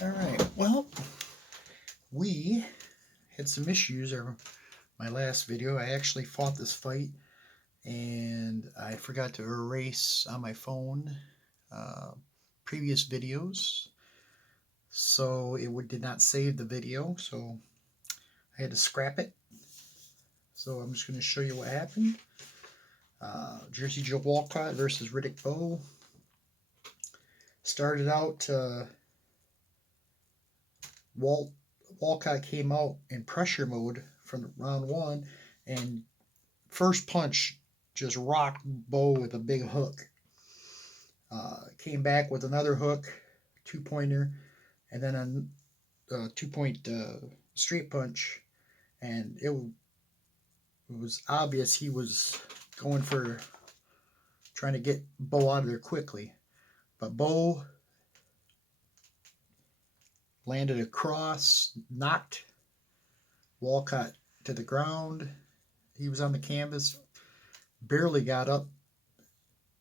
Alright, well, we had some issues or my last video. I actually fought this fight and I forgot to erase on my phone previous videos, so it did not save the video, so I had to scrap it. So I'm just going to show you what happened. Jersey Joe Walcott versus Riddick Bowe. Started out, Walcott came out in pressure mode from round one, and first punch just rocked Bowe with a big hook. Came back with another hook, 2-pointer, and then a 2-point straight punch, and it was obvious he was going for trying to get Bowe out of there quickly. But Bowe landed a cross, knocked Walcott to the ground. He was on the canvas, barely got up,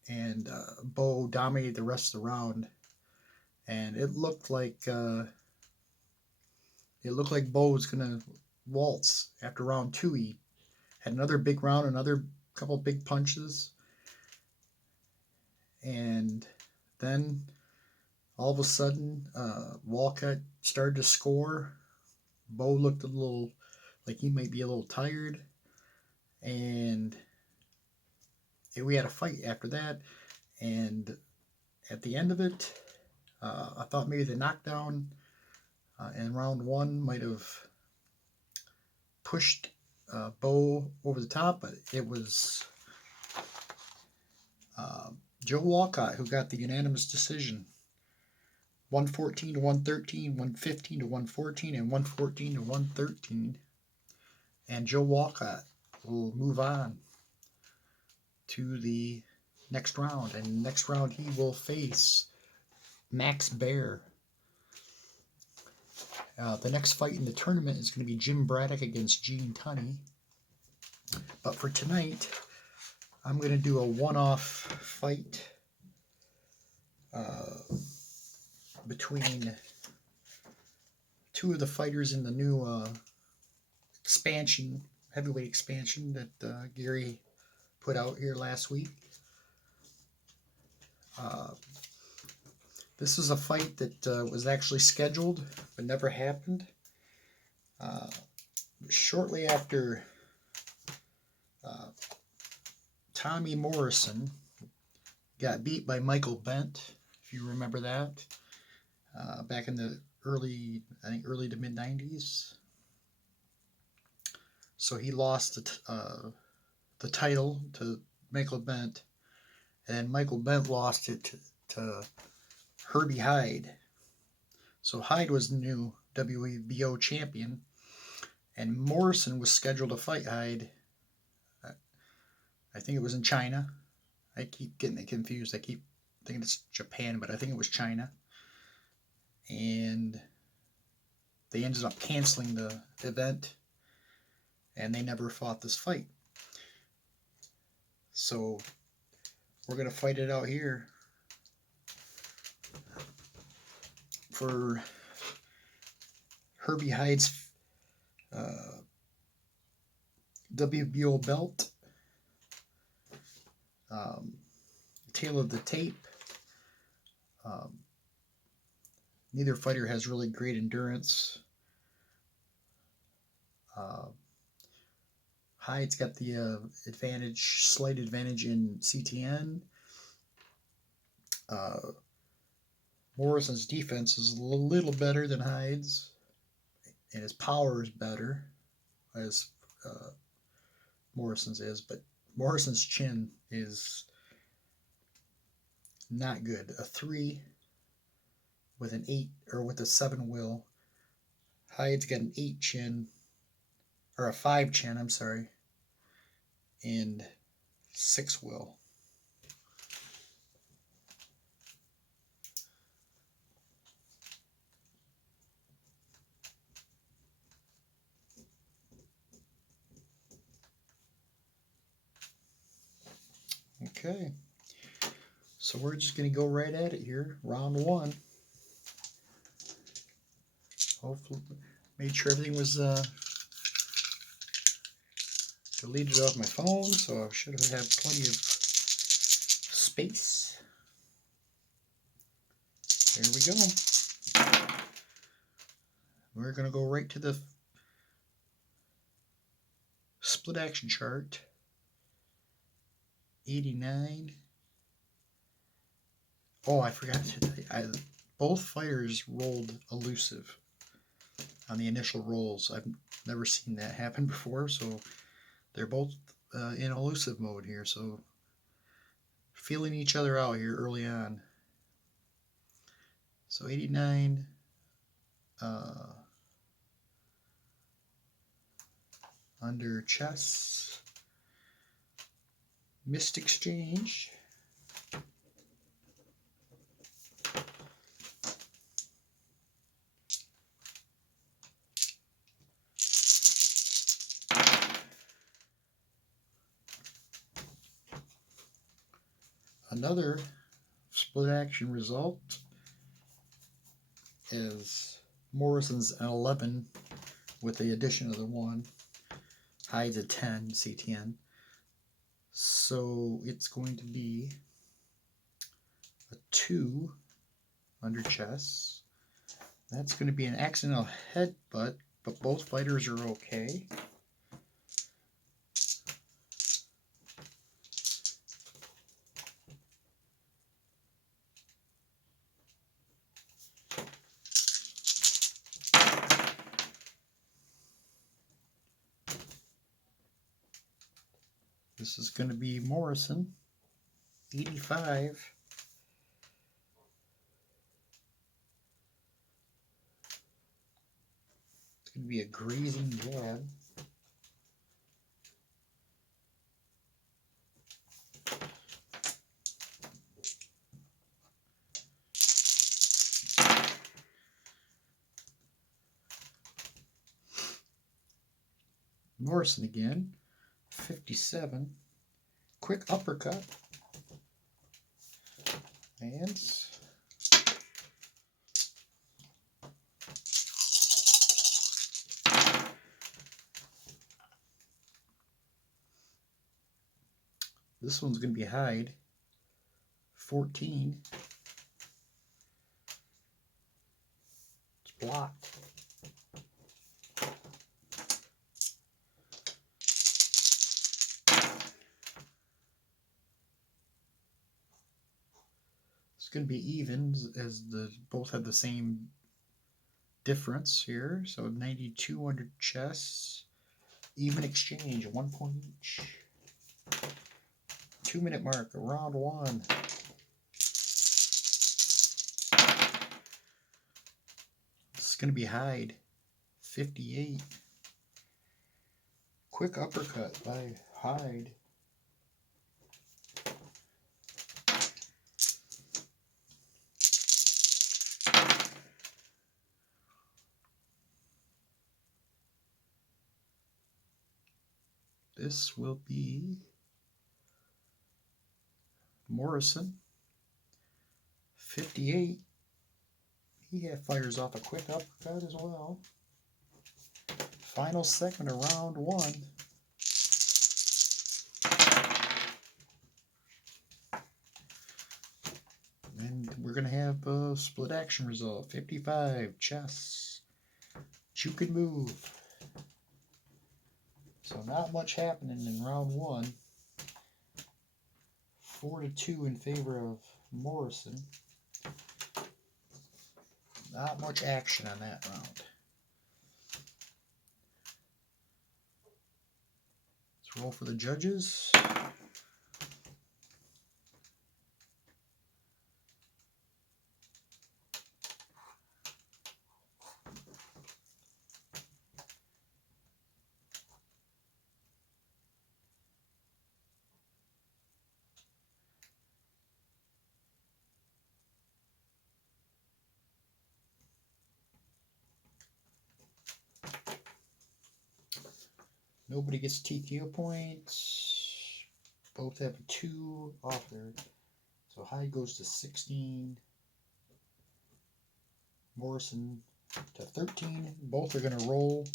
and Bowe dominated the rest of the round. And it looked like Bowe was gonna waltz after round two. He had another big round, another couple big punches, and then all of a sudden Walcott started to score. Bowe looked a little like he might be a little tired, and we had a fight after that. And at the end of it, I thought maybe the knockdown in round one might have pushed Bowe over the top, but it was Joe Walcott who got the unanimous decision. 114 to 113, 115 to 114, and 114 to 113. And Joe Walcott will move on to the next round. And next round he will face Max Baer. The next fight in the tournament is going to be Jim Braddock against Gene Tunney. But for tonight, I'm going to do a one-off fight between two of the fighters in the new expansion, heavyweight expansion that Gary put out here last week. This is a fight that was actually scheduled but never happened. Shortly after Tommy Morrison got beat by Michael Bent, if you remember that, back in the early to mid 90s. So he lost the title to Michael Bent, and Michael Bent lost it to Herbie Hide. So Hide was the new WBO champion, and Morrison was scheduled to fight Hide. I think it was in China. I keep getting it confused. I keep thinking it's Japan, but I think it was China. And they ended up canceling the event, and they never fought this fight. So we're going to fight it out here for Herbie Hide's WBO belt. Tale of the tape. Neither fighter has really great endurance. Hyde's got the slight advantage in CTN. Morrison's defense is a little better than Hyde's, and his power is better, as Morrison's is, but Morrison's chin is not good. A 3 with an 8 or with a 7 will. Hyde's got an 8 chin, or a 5 chin, I'm sorry, and 6 will. Okay, so we're just going to go right at it here. Round one. Hopefully, made sure everything was deleted off my phone, so I should have had plenty of space. There we go. We're going to go right to the split action chart. 89. Oh, I forgot to tell you, both fighters rolled elusive on the initial rolls. I've never seen that happen before, so they're both in elusive mode here, so feeling each other out here early on. So 89, under chess, missed exchange. Another split action result is Morrison's an 11 with the addition of the 1. Hide's a 10, CTN. So it's going to be a 2 under chess. That's going to be an accidental headbutt, but both fighters are okay. This is going to be Morrison, 85. It's going to be a grazing jab. Morrison again, 57. Quick uppercut. Hands. This one's going to be Hide, 14. It's blocked. It's going to be even, as the both have the same difference here. So 92 under chess. Even exchange, 1 point each. 2-minute mark, round 1. This is going to be Hide, 58. Quick uppercut by Hide. This will be Morrison, 58. He fires off a quick uppercut as well. Final segment of round 1. And we're going to have a split action result. 55, chess. You can move. So not much happening in round 1. 4-2 in favor of Morrison. Not much action on that round. Let's roll for the judges. Nobody gets TKO points. Both have a 2 off there. So Hide goes to 16. Morrison to 13. Both are going to roll.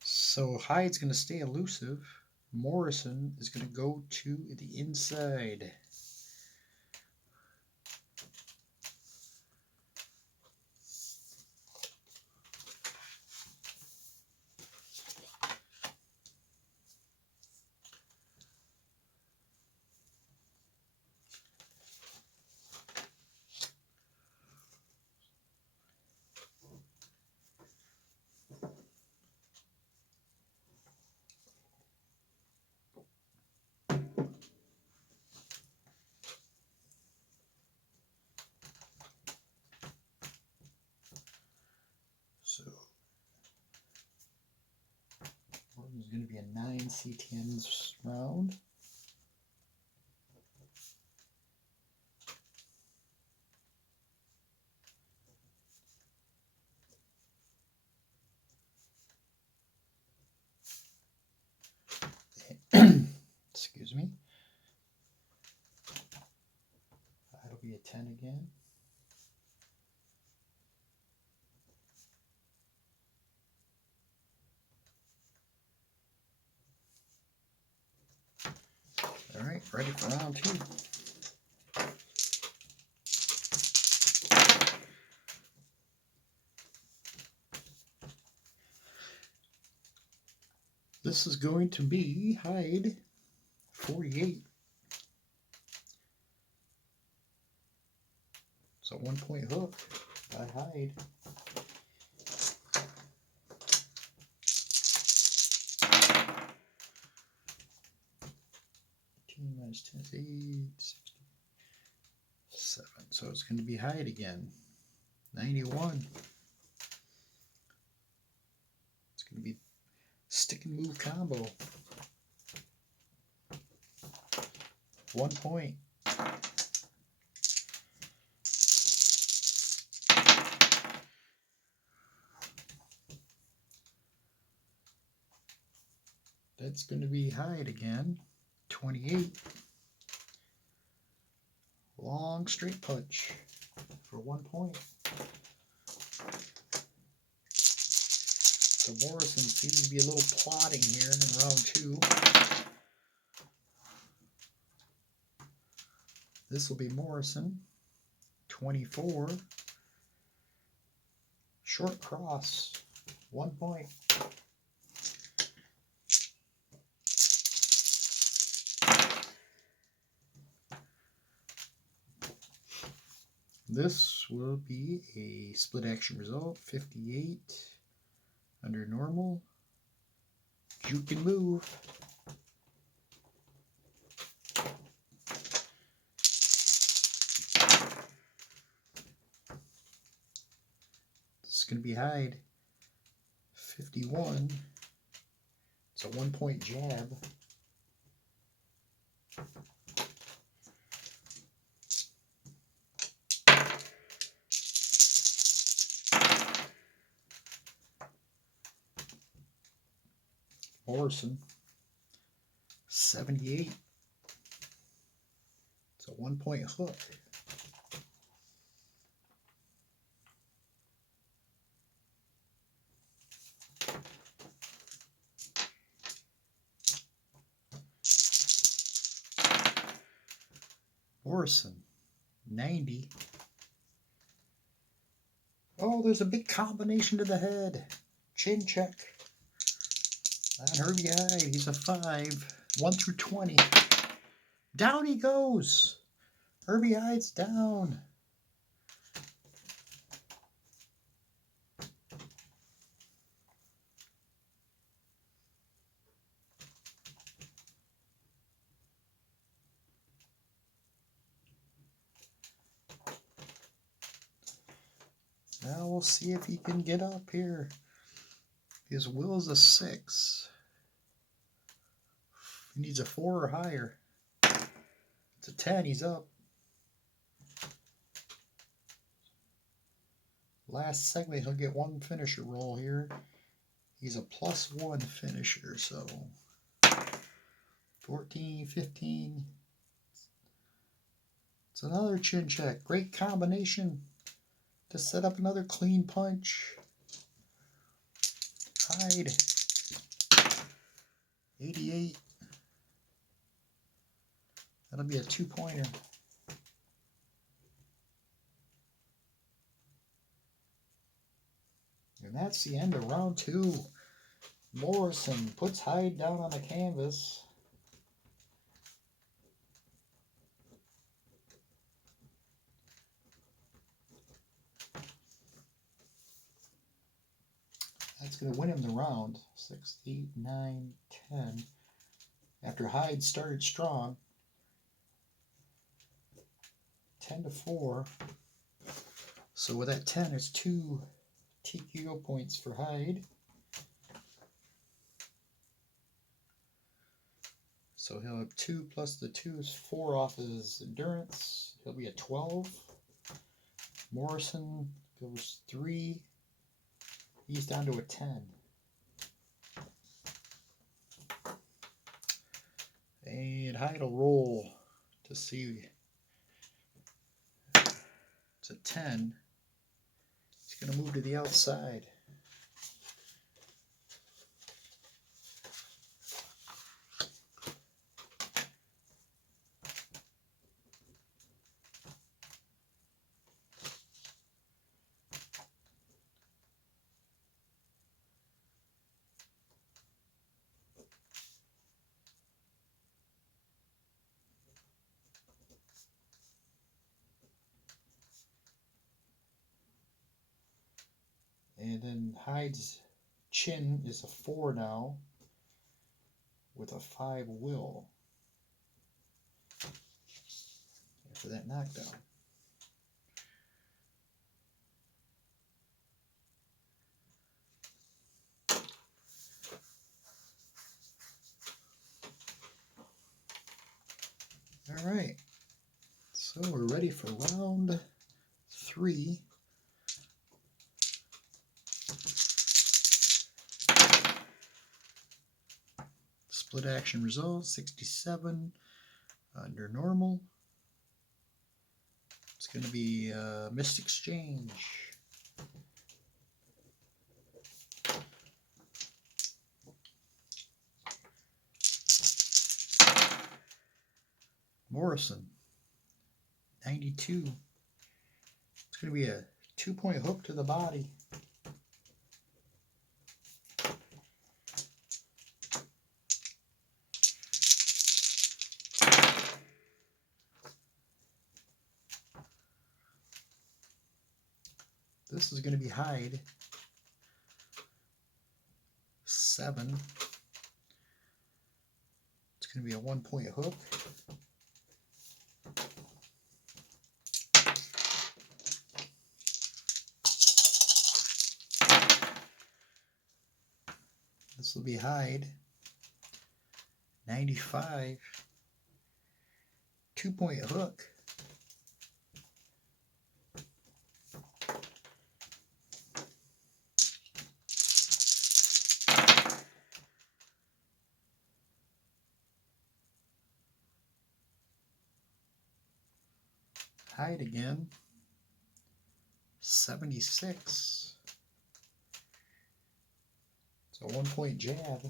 So Hide's going to stay elusive. Morrison is going to go to the inside. So Morrison's going to be a 9 C10s round. Excuse me. That'll be a 10 again. All right, ready for round 2. This is going to be Hide 48. It's a 1-point hook by Hide. Minus 10 is 8, 67. So it's going to be Hide again. 91. It's going to be stick and move combo. 1 point. That's going to be Hide again. 28. Long straight punch for 1 point. So Morrison seems to be a little plodding here in round 2. This will be Morrison. 24. Short cross. 1 point. This will be a split action result. 58 under normal. Juke and move. This is going to be Hide 51. It's a 1 point jab. Morrison 78. It's a 1 point hook. Morrison 90. Oh, there's a big combination to the head. Chin check. On Herbie Hide, he's a 5. 1 through 20. Down he goes. Herbie Hide's down. Now we'll see if he can get up here. His will is a 6. He needs a 4 or higher. It's a 10, he's up. Last segment, he'll get 1 finisher roll here. He's a +1 finisher, so 14, 15, It's another chin check. Great combination to set up another clean punch. Hide. 88. That'll be a 2-pointer. And that's the end of round 2. Morrison puts Hide down on the canvas. That's going to win him the round. 6, 8, 9, 10. After Hyde started strong. 10-4. So with that 10, it's 2 TKO points for Hyde. So he'll have 2 plus the 2 is 4 off his endurance. He'll be at 12. Morrison goes 3. He's down to a 10. And Hyde will roll to see. It's a 10. He's going to move to the outside. And then Hyde's chin is a 4 now with a 5 will after that knockdown. All right, so we're ready for round 3. Split action results, 67 under normal. It's going to be a missed exchange. Morrison, 92. It's going to be a 2-point hook to the body. This is going to be Hyde. 7. It's going to be a 1-point hook. This will be Hyde. 95. 2-point hook. Hyde again. 76. It's a 1-point jab.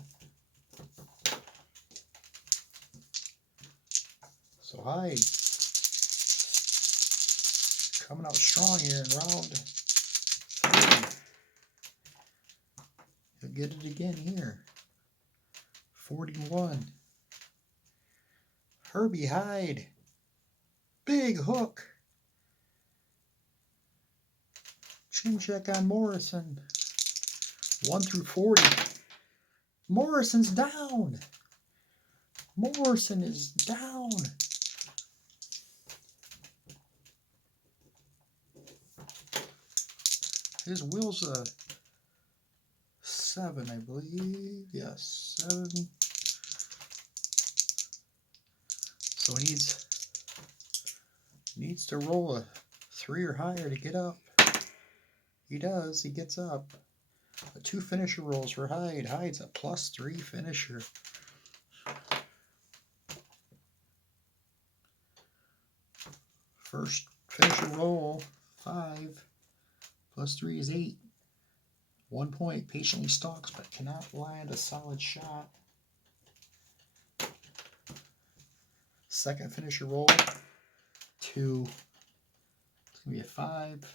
So Hyde coming out strong here in round 3. He'll get it again here. 41. Herbie Hide. Big hook. Chin check on Morrison. 1 through 40. Morrison's down. Morrison is down. His will's a 7, I believe. Yes, 7. So he needs to roll a 3 or higher to get up. He does. He gets up. 2 finisher rolls for Hyde. Hyde's a +3 finisher. First finisher roll, 5 plus 3 is 8. 1 point, patiently stalks but cannot land a solid shot. Second finisher roll, 2. It's going to be a 5.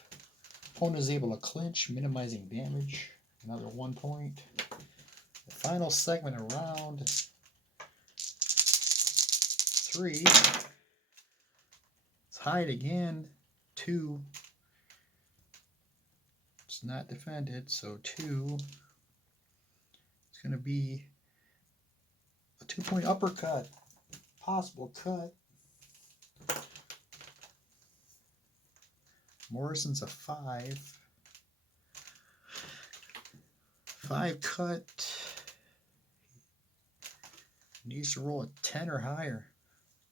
Opponent is able to clinch, minimizing damage. Another 1 point. The final segment of round 3. It's hide again, 2. It's not defended, so 2. It's going to be a 2-point uppercut. Possible cut. Morrison's a 5. 5 cut. Needs to roll a 10 or higher.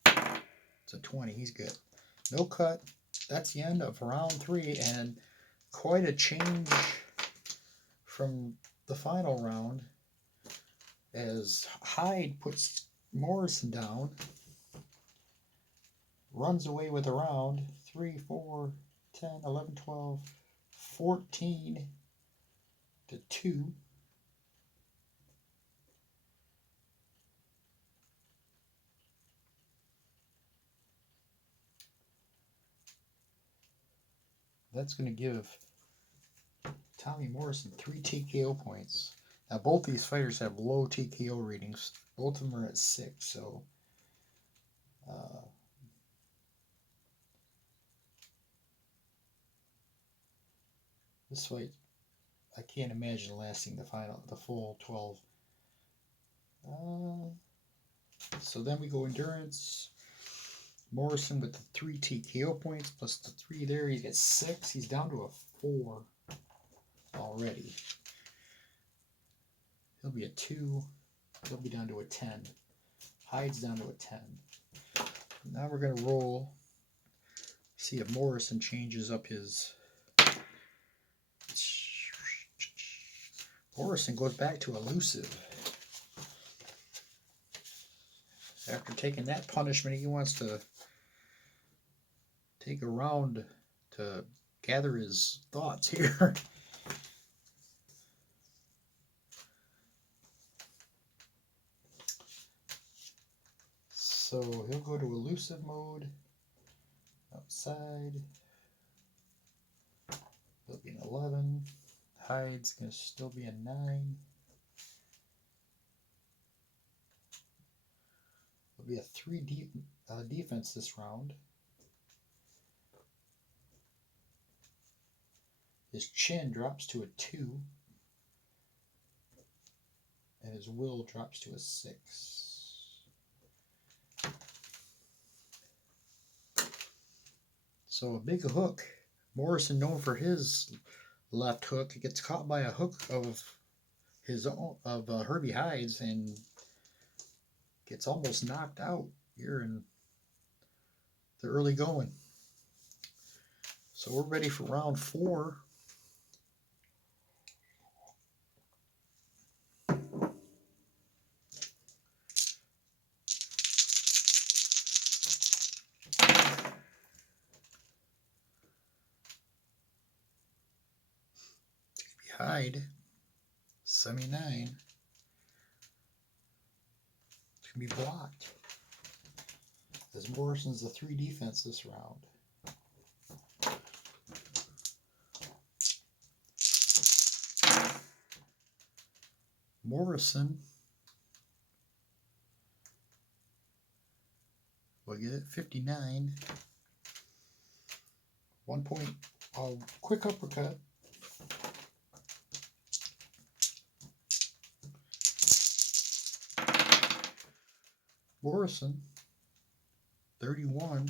It's a 20. He's good. No cut. That's the end of round 3, and quite a change from the final round as Hide puts Morrison down, runs away with a round. 3, 4, 10, 11, 12, 14 to 2. That's going to give Tommy Morrison 3 TKO points. Now both these fighters have low TKO ratings. Both of them are at 6, so this fight, I can't imagine lasting the full 12. So then we go endurance. Morrison with the 3 TKO points plus the 3 there. He gets 6. He's down to a 4 already. He'll be a 2. He'll be down to a 10. Hide's down to a 10. Now we're going to roll. See if Morrison changes up his... Morrison goes back to elusive. After taking that punishment, he wants to take a round to gather his thoughts here. So he'll go to elusive mode. Outside. He'll be an 11. Hide's going to still be a 9. It'll be a 3 defense this round. His chin drops to a 2. And his will drops to a 6. So a big hook. Morrison, known for his left hook, gets caught by a hook of his own, of Herbie Hide's, and gets almost knocked out here in the early going. So we're ready for round 4. Hide, 79. It's going to be blocked, as Morrison's the 3 defense this round. Morrison will get it, 59. 1 point, quick uppercut. Morrison, 31.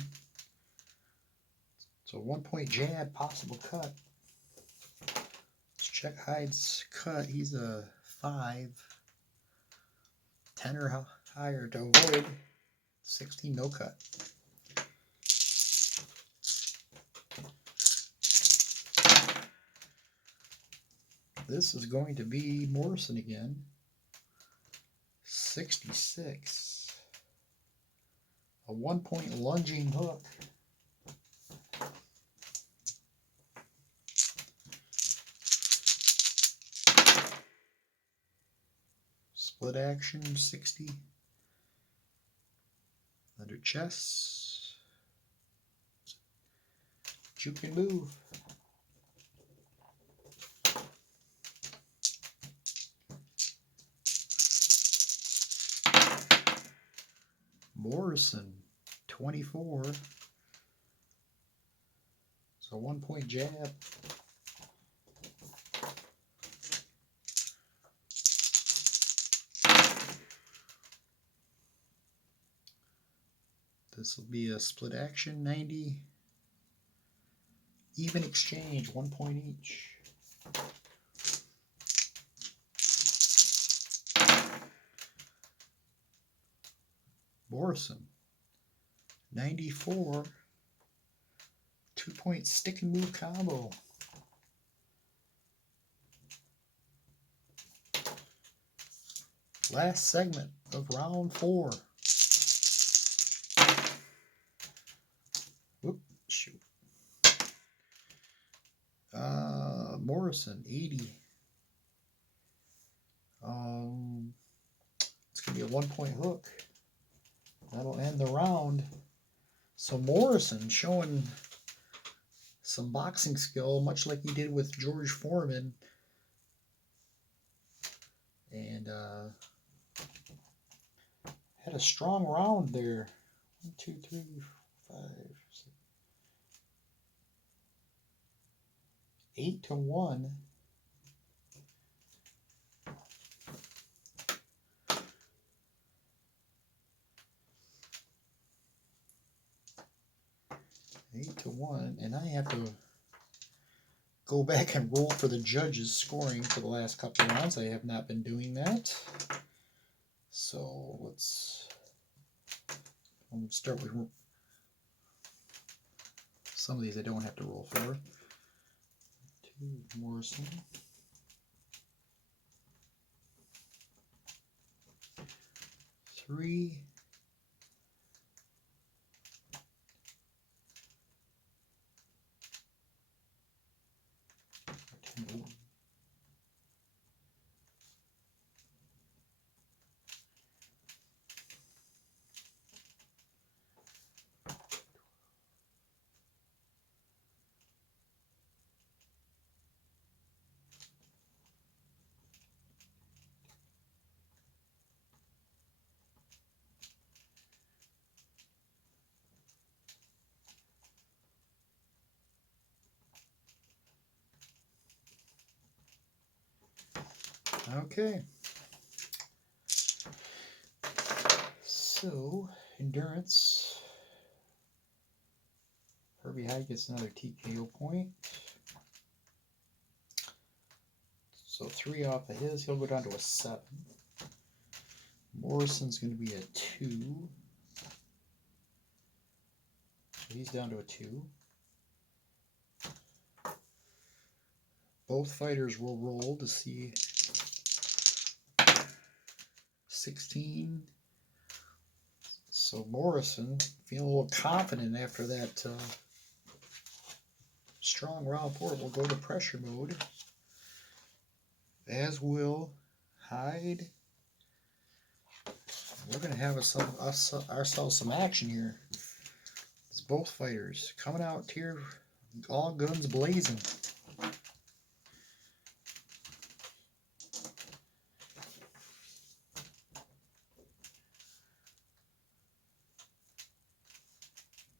So 1 point jab, possible cut. Let's check Hide's cut. He's a 5. 10 or higher to avoid. 16, no cut. This is going to be Morrison again. 66. A 1 point lunging hook. split action 60. Under chess. Juke and move. Morrison 24. So 1 point jab. This will be a split action 90. Even exchange 1 point each. Morrison 94. 2 point stick and move combo. Last segment of round 4. Whoop, shoot. Morrison 80. It's gonna be a 1 point hook. That'll end the round. So Morrison showing some boxing skill, much like he did with George Foreman. And had a strong round there. 1, 2, 3, 4, 5, 6. 8-1. And I have to go back and roll for the judges' scoring for the last couple of rounds. I have not been doing that. So let's start with some of these I don't have to roll for. 2, Morrison. 3. Okay. So, endurance. Herbie Hide gets another TKO point. So 3 off of his, he'll go down to a 7. Morrison's going to be a 2. So he's down to a 2. Both fighters will roll to see 16. So Morrison feeling a little confident after that strong round 4. We'll go to pressure mode, as will Hide. We're going to have ourselves some action here. It's both fighters coming out here, all guns blazing.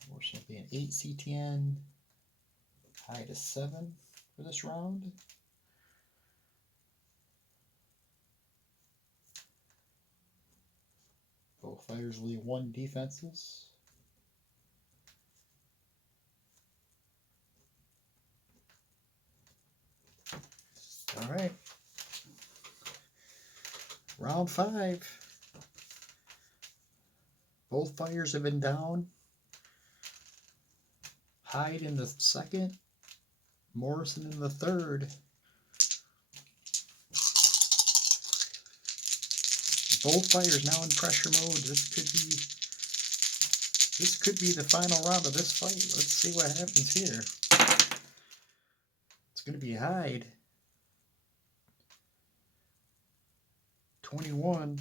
Morrison will be an 8 CTN. Hide a 7 for this round. Both fighters leave 1 defenses. All right. Round 5. Both fighters have been down. Hide in the 2nd. Morrison in the 3rd. Both fighters now in pressure mode. This could be the final round of this fight. Let's see what happens here. It's going to be Hide. 21.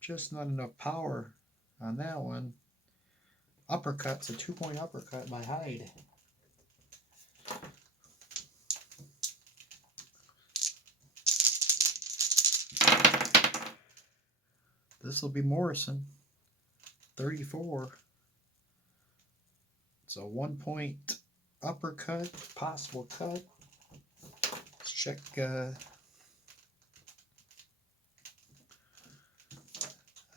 Just not enough power on that one. Uppercut's a 2-point uppercut by Hide. This will be Morrison. 34. It's a 1-point uppercut, possible cut. Let's check.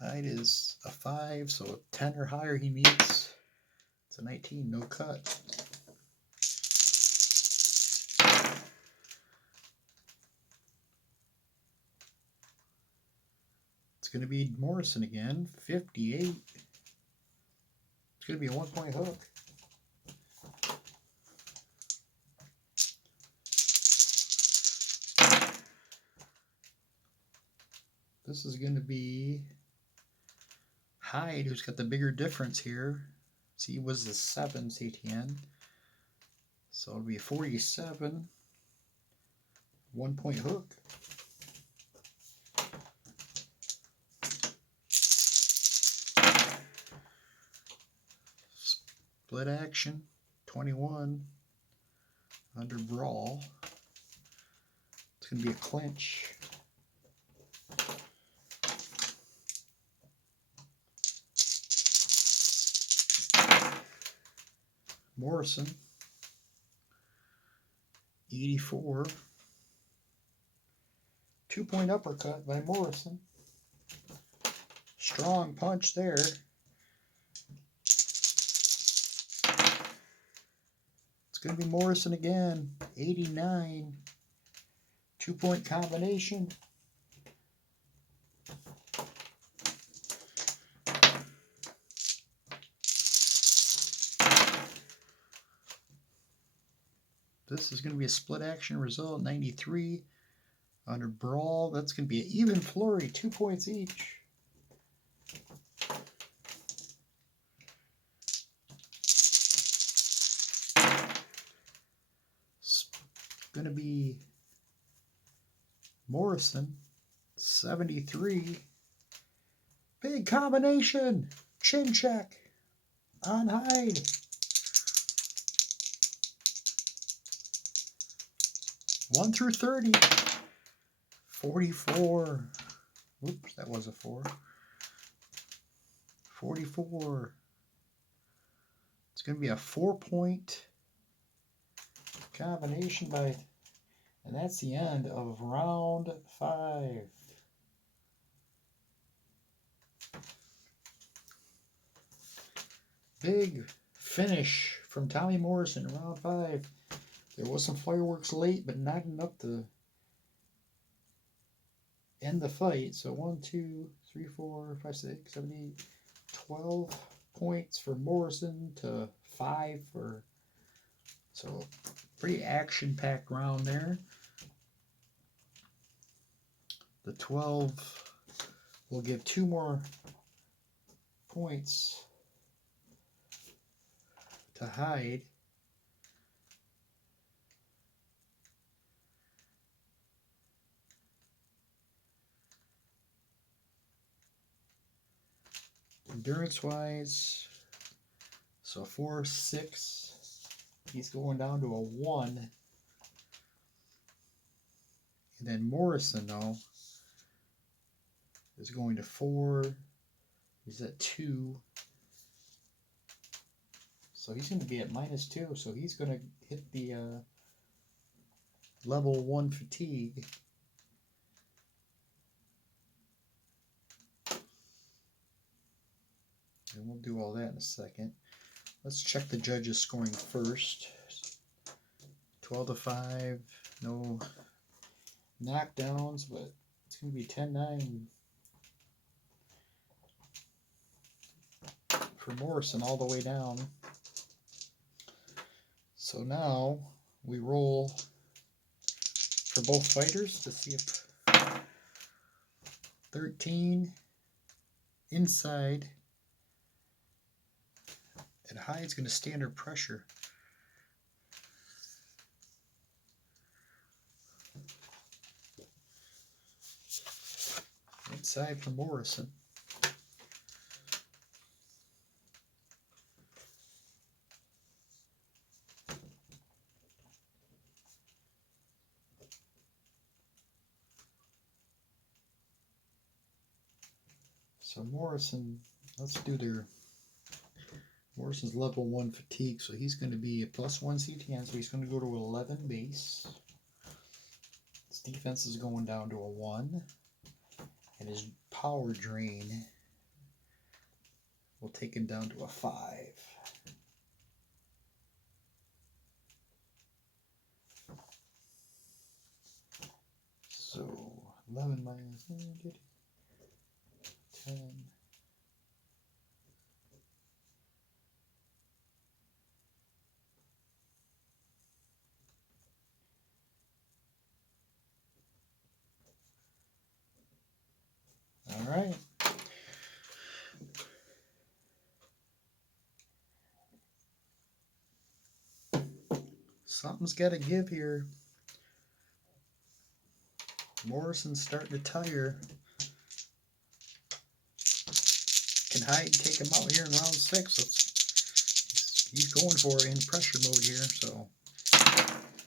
Height is a 5, so a 10 or higher he meets. It's a 19, no cut. It's going to be Morrison again, 58. It's going to be a 1-point hook. This is going to be Hide, who's got the bigger difference here. See, he was the 7 CTN. So it'll be 47. 1-point hook. Split action. 21. Under brawl. It's going to be a clinch. Morrison, 84. 2-point uppercut by Morrison. Strong punch there. It's going to be Morrison again, 89. 2-point combination. This is going to be a split action result, 93. Under brawl, that's going to be an even flurry, 2 points each. It's going to be Morrison, 73. Big combination, chin check on Hide. One through 30. 44. Oops, that was a 4. 44. It's going to be a 4-point combination by, and that's the end of round 5. Big finish from Tommy Morrison in round 5. There was some fireworks late, but not enough to end the fight. So 1, 2, 3, 4, 5, 6, 7, 8, 12 points for Morrison to 5 for. So pretty action-packed round there. The 12 will give 2 more points to Hide. Endurance-wise, so 4, 6. He's going down to a 1. And then Morrison, though, is going to 4. He's at 2. So he's going to be at -2. So he's going to hit the level 1 fatigue. And we'll do all that in a second. Let's check the judges' scoring first. 12 to 5. No knockdowns, but it's going to be 10-9 for Morrison all the way down. So now we roll for both fighters to see if 13 inside, and Hide's going to stay under pressure. right side for Morrison. So Morrison, let's do their Morrison's level 1 fatigue, so he's going to be a +1 CTN, so he's going to go to 11 base. His defense is going down to a 1, and his power drain will take him down to a 5. So 11 minus 10. All right. Something's got to give here. Morrison's starting to tire. Can Hide and take him out here in round 6. He's going for it in pressure mode here. So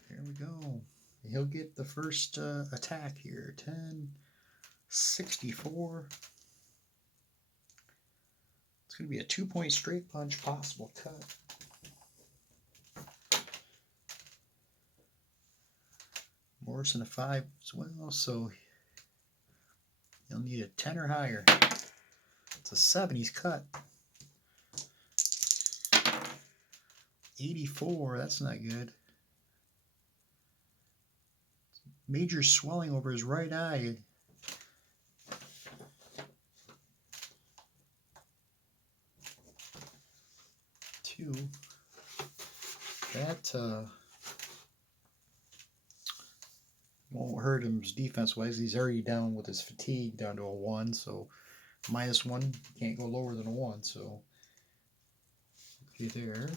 here we go. He'll get the first attack here. 10-64. It's going to be a 2-point straight punch, possible cut. Morrison a 5 as well, so he'll need a 10 or higher. It's a 7, he's cut. 84, that's not good. Major swelling over his right eye. Two. That won't hurt him defense-wise. He's already down with his fatigue down to a 1, so -1, can't go lower than a 1, so okay there.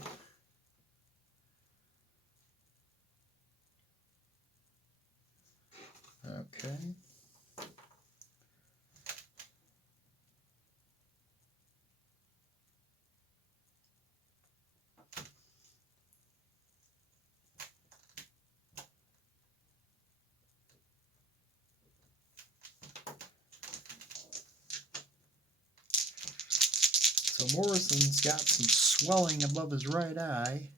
Okay. So Morrison's got some swelling above his right eye.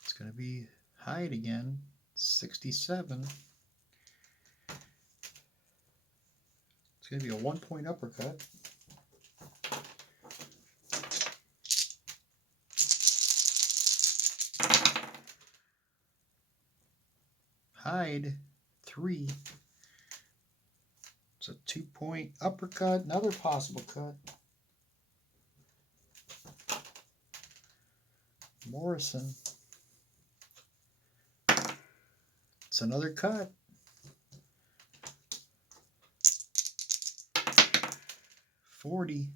It's going to be Hide again, 67. It's going to be a 1-point uppercut. Hide, 3. It's a 2-point uppercut, another possible cut. Morrison. It's another cut. 40.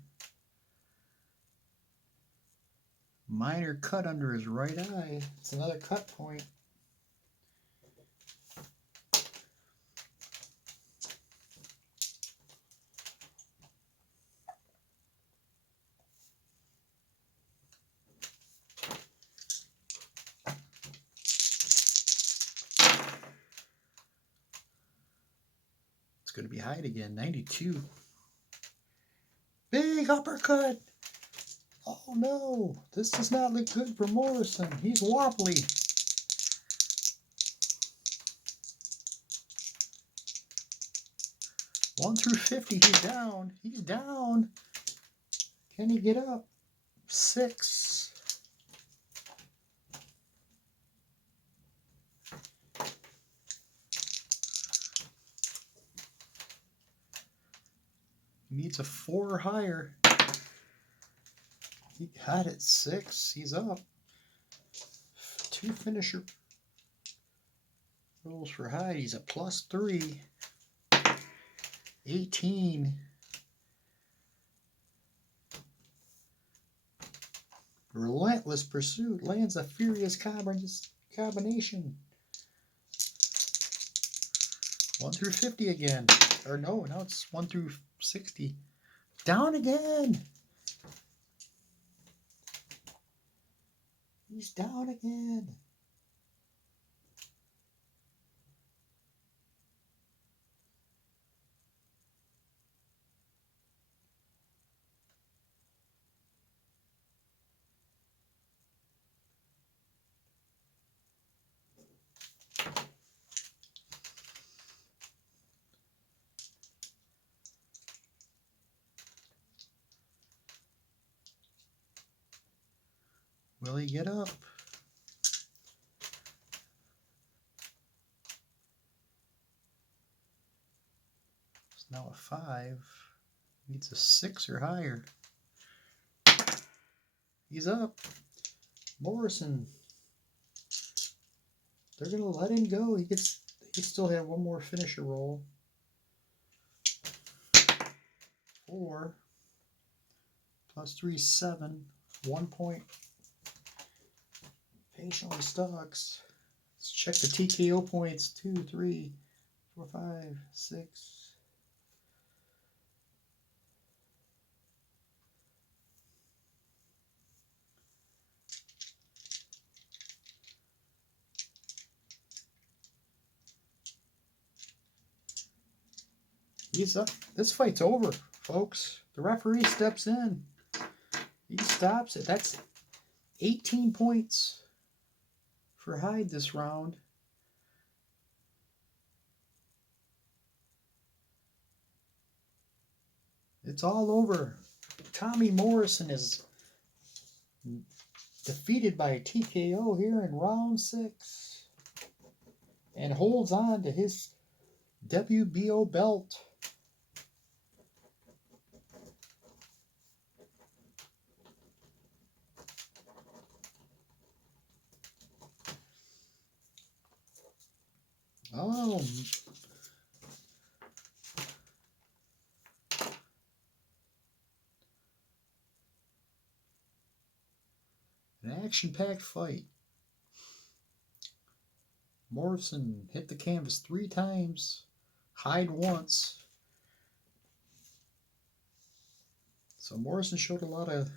Minor cut under his right eye. It's another cut point. It's going to be Hide again, 92. Big uppercut. Oh no, this does not look good for Morrison. He's wobbly. One through 50, he's down. He's down. Can he get up? 6. He needs a 4 or higher. He had it 6. He's up. 2 finisher rolls for Hide. He's a +3. 18. Relentless pursuit lands a furious combination. 1 through 50 again. Or no, now it's 1 through 60. Down again. He's down again. Will he get up? It's now a 5. Needs a 6 or higher. He's up. Morrison. They're gonna let him go. He still have one more finisher roll. 4 plus 3 is 7. 1 point. Patiently stalks. Let's check the TKO points. 2, 3, 4, 5, 6. He's up. This fight's over, folks. The referee steps in. He stops it. That's 18 points for Hide this round. It's all over. Tommy Morrison is defeated by a TKO here in round 6 and holds on to his WBO belt. Oh, an action-packed fight. Morrison hit the canvas 3 times, Hide once. So Morrison showed a lot of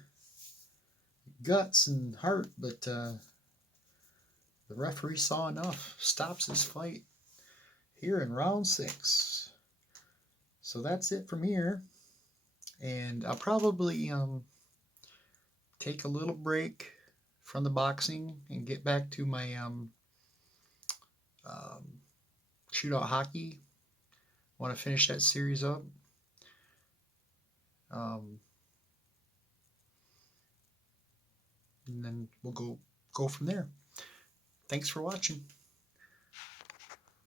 guts and heart, but the referee saw enough. Stops his fight here in round 6. So that's it from here. And I'll probably take a little break from the boxing and get back to my shootout hockey. Want to finish that series up. And then we'll go from there. Thanks for watching.